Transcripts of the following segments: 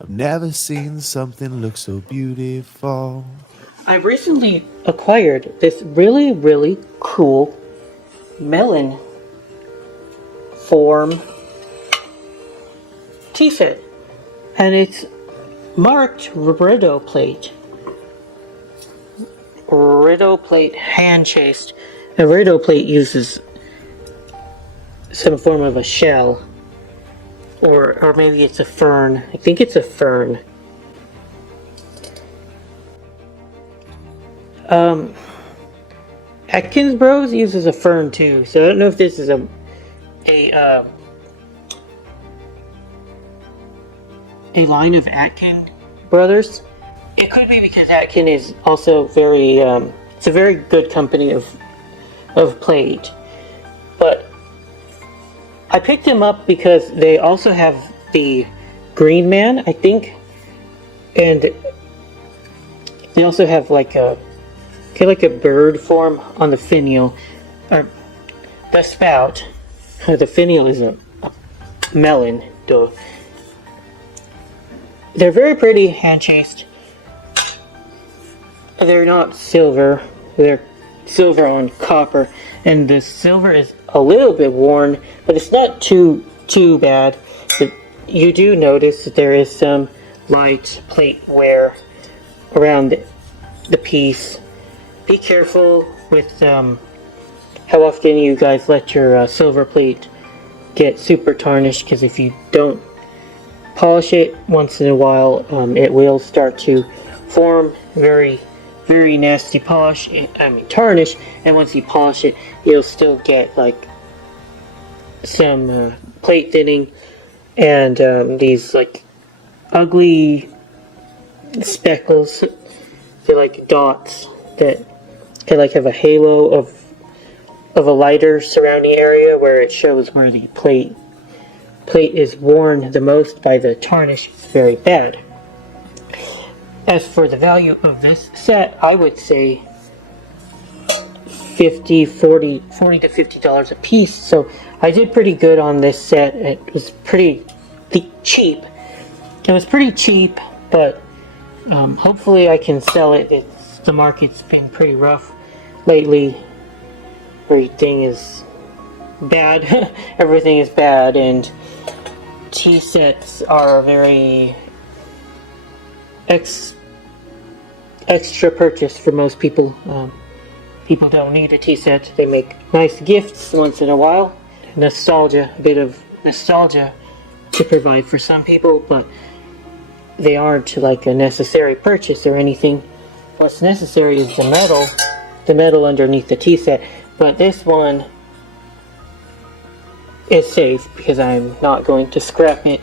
I've never seen something look so beautiful. I've recently acquired this really cool melon form tea set, and it's marked Rideau plate. Rideau plate hand chased. A Rideau plate uses some form of a shell, or maybe it's a fern. I think it's a fern. Atkins Bros uses a fern too, so I don't know if this is a line of Atkin brothers. It could be because Atkin is also very it's a very good company of plate. But I picked them up because they also have the Green Man, I think, and they also have like a bird form on the finial, or the spout. The finial is a melon, though. They're very pretty, hand chased. They're not silver. They're silver on copper, and the silver is a little bit worn, but it's not too bad. But you do notice that there is some light plate wear around the piece. Be careful with how often you guys let your silver plate get super tarnished, because if you don't polish it once in a while, it will start to form very nasty tarnish, and once you polish it, you'll still get like some plate thinning and these like ugly speckles. They're like dots that can like have a halo of a lighter surrounding area where it shows where the plate is worn the most by the tarnish. It's very bad. As for the value of this set, I would say $40 to $50 a piece. So I did pretty good on this set. It was pretty cheap. It was pretty cheap, but hopefully I can sell it. The market's been pretty rough lately. Everything is bad. Everything is bad, and tea sets are very extra purchase for most people. People don't need a tea set. They make nice gifts once in a while. Nostalgia, a bit of nostalgia to provide for some people, but they aren't like a necessary purchase or anything. What's necessary is the metal underneath the tea set. But this one is safe because I'm not going to scrap it,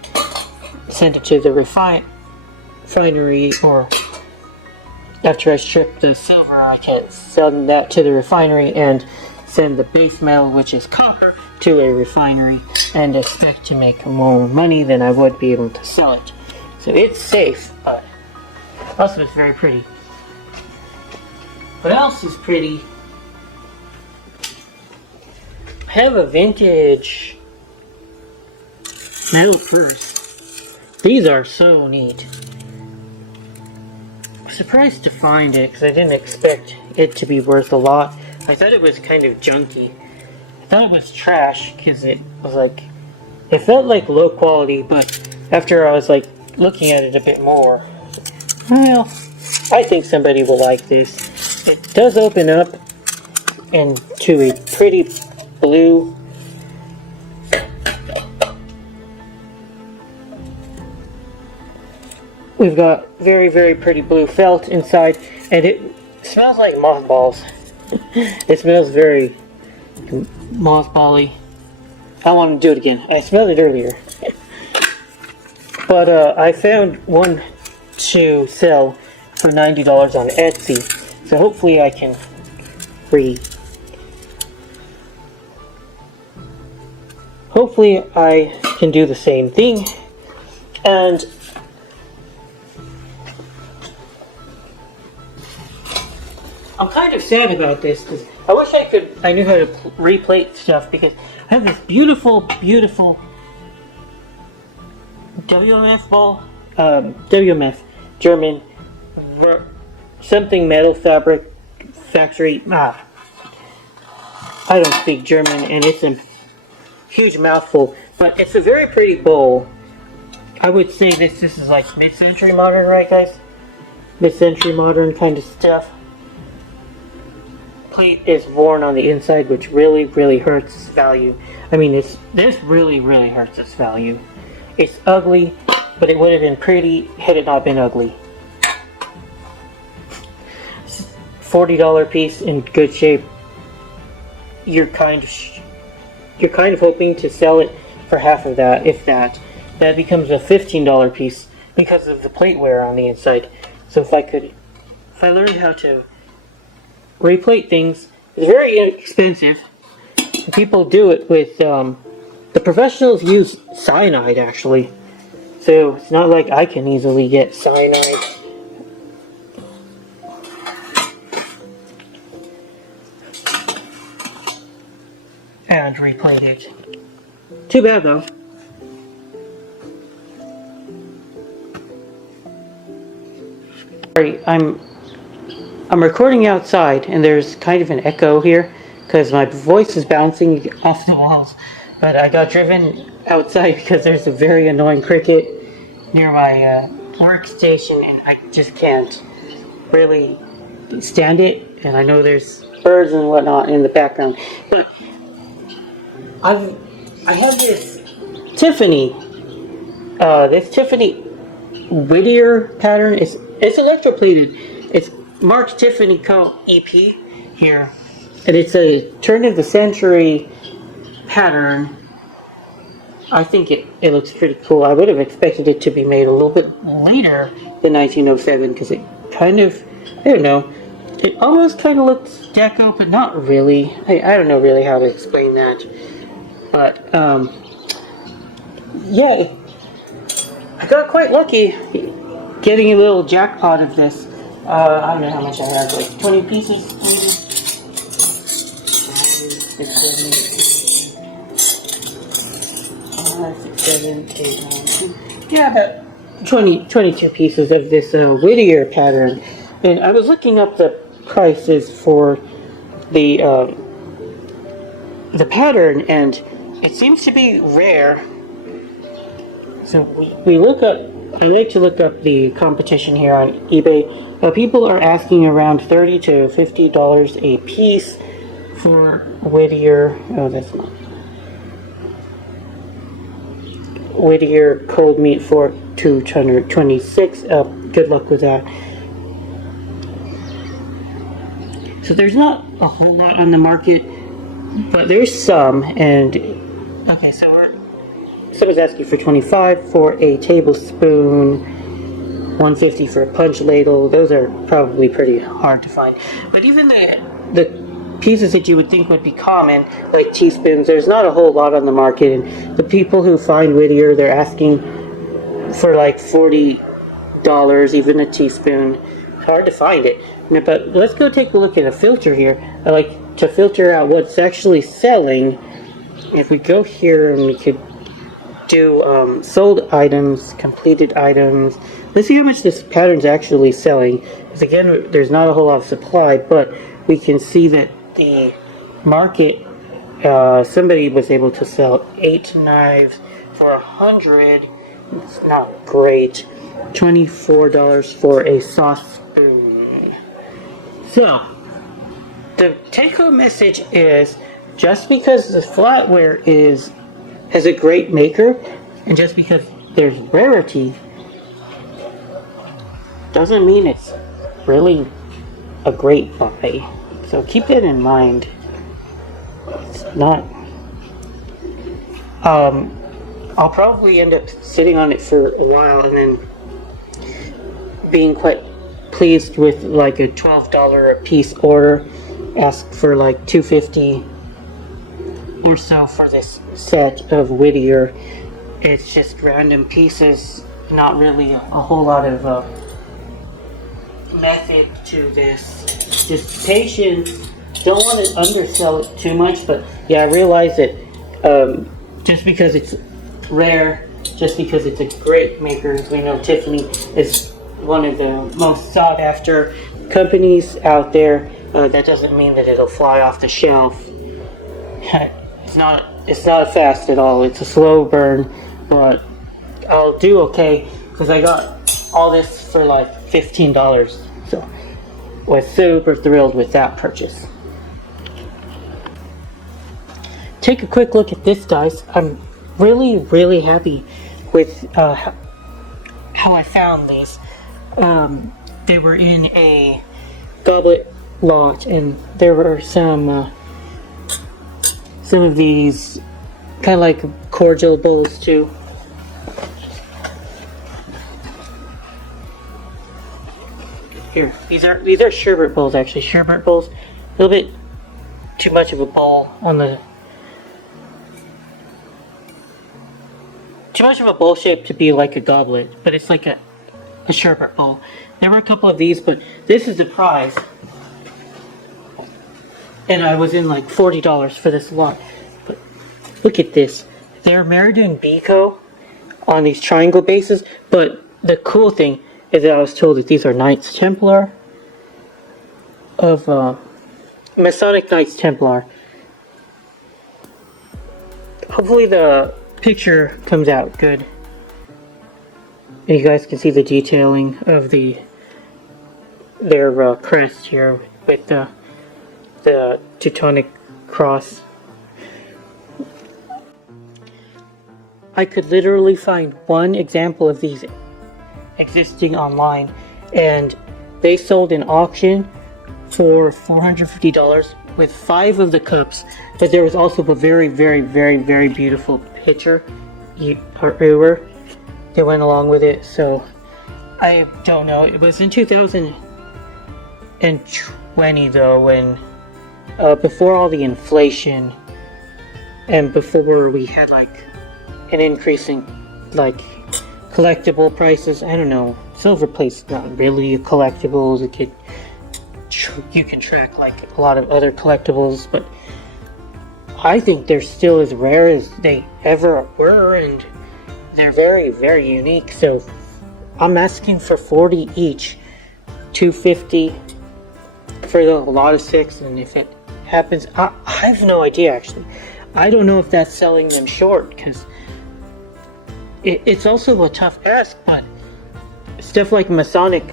send it to the refinery, or after I strip the silver, I can send that to the refinery and send the base metal, which is copper, to a refinery and expect to make more money than I would be able to sell it. So it's safe, but also it's very pretty. What else is pretty? I have a vintage metal purse. These are so neat. I'm surprised to find it because I didn't expect it to be worth a lot. I thought it was kind of junky. I thought it was trash because it was like, it felt like low quality, but after I was like looking at it a bit more, well, I think somebody will like this. It does open up into a pretty blue we've got very pretty blue felt inside, and it smells like mothballs. It smells very mothball-y. I want to do it again. I smelled it earlier. But I found one to sell for $90 on Etsy, so hopefully I can Hopefully I can do the same thing. And I'm kind of sad about this because I wish I knew how to replate stuff, because I have this beautiful WMF ball, WMF, German, something metal fabric factory. I don't speak German, and it's a huge mouthful, but it's a very pretty bowl. I would say this is like mid-century modern, right, guys? Mid-century modern kind of stuff. Plate is worn on the inside, which really, really hurts its value. I mean, this really, really hurts its value. It's ugly, but it would have been pretty had it not been ugly. $40 piece in good shape. You're kind of hoping to sell it for half of that, if that. That becomes a $15 piece because of the plate wear on the inside. So if I learned how to replate things, it's very inexpensive. People do it with, the professionals use cyanide actually. So it's not like I can easily get cyanide. And replate it. Too bad though. Sorry, I'm recording outside and there's kind of an echo here because my voice is bouncing off the walls. But I got driven outside because there's a very annoying cricket near my workstation and I just can't really stand it. And I know there's birds and whatnot in the background. But I have this Tiffany Whittier pattern. It's electroplated. It's marked Tiffany Co. EP here, and it's a turn of the century pattern. I think it looks pretty cool. I would have expected it to be made a little bit later than 1907 because it kind of, I don't know, it almost kind of looks deco, but not really. I don't know really how to explain that. But, yeah, I got quite lucky getting a little jackpot of this. I don't know how much I have, like 20 pieces, maybe? 6, 7, 8, 9, 10. Yeah, about 22 pieces of this Whittier pattern. And I was looking up the prices for the pattern, and it seems to be rare. So we look up, I like to look up the competition here on eBay. People are asking around $30 to $50 a piece for Whittier. Oh, that's not. Whittier cold meat for 226. Good luck with that. So there's not a whole lot on the market, but there's some. And okay, so someone's asking for $25 for a tablespoon, $150 for a punch ladle. Those are probably pretty hard to find. But even the pieces that you would think would be common, like teaspoons, there's not a whole lot on the market. And the people who find Whittier, they're asking for like $40, even a teaspoon. It's hard to find it. But let's go take a look at a filter here. I like to filter out what's actually selling. If we go here and we could do sold items, completed items. Let's see how much this pattern's actually selling. Because again, there's not a whole lot of supply, but we can see that the market, somebody was able to sell 8 knives for $100. It's not great. $24 for a sauce spoon. So, the take-home message is, just because the flatware has a great maker, and just because there's rarity, doesn't mean it's really a great buy. So keep it in mind. It's not. I'll probably end up sitting on it for a while and then being quite pleased with like a $12 a piece order. Ask for like $250 or so for this set of Whittier. It's just random pieces, not really a whole lot of method to this. Just patience. Don't want to undersell it too much, but yeah, I realize that just because it's rare just because it's a great maker. As we know, Tiffany is one of the most sought after companies out there. That doesn't mean that it'll fly off the shelf. It's not fast at all. It's a slow burn, but I'll do okay because I got all this for like $15. So was super thrilled with that purchase. Take a quick look at this, guys. I'm really happy with how I found these. They were in a goblet lot, and there were some of these kind of like cordial bowls too. Here, these are sherbet bowls actually. Sherbet bowls, a little bit too much of a bowl on the. Too much of a bowl shape to be like a goblet, but it's like a sherbet bowl. There were a couple of these, but this is the prize. And I was in like $40 for this lot. But look at this. They're Meriden Biko on these triangle bases, but the cool thing is that I was told that these are Knights Templar of Masonic Knights Templar. Hopefully the picture comes out good. And you guys can see the detailing of their crest here with the Teutonic cross. I could literally find one example of these existing online, and they sold in auction for $450 with 5 of the cups, but there was also a very beautiful picture that went along with it. So I don't know, it was in 2020 though, when before all the inflation and before we had like an increase in like collectible prices. I don't know, silver plate's not really a collectibles. You can track like a lot of other collectibles, but I think they're still as rare as they ever were, and they're very unique. So I'm asking for 40 each, $250 for the lot of 6, and if it happens, I have no idea actually. I don't know if that's selling them short, because it's also a tough ask, but stuff like Masonic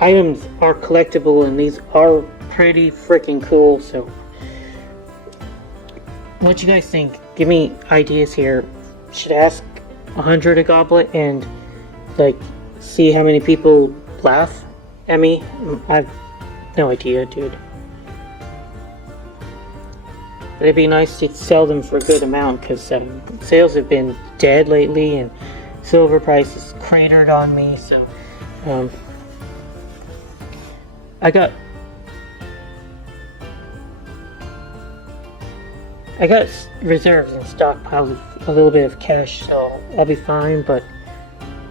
items are collectible, and these are pretty freaking cool. So what you guys think? Give me ideas here. Should I ask 100 a goblet and like see how many people laugh at me? I've no idea, dude. But it'd be nice to sell them for a good amount, because sales have been dead lately and silver prices cratered on me. So I got reserves and stockpiles of a little bit of cash, so I'll be fine, but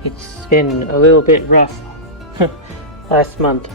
it's been a little bit rough last month.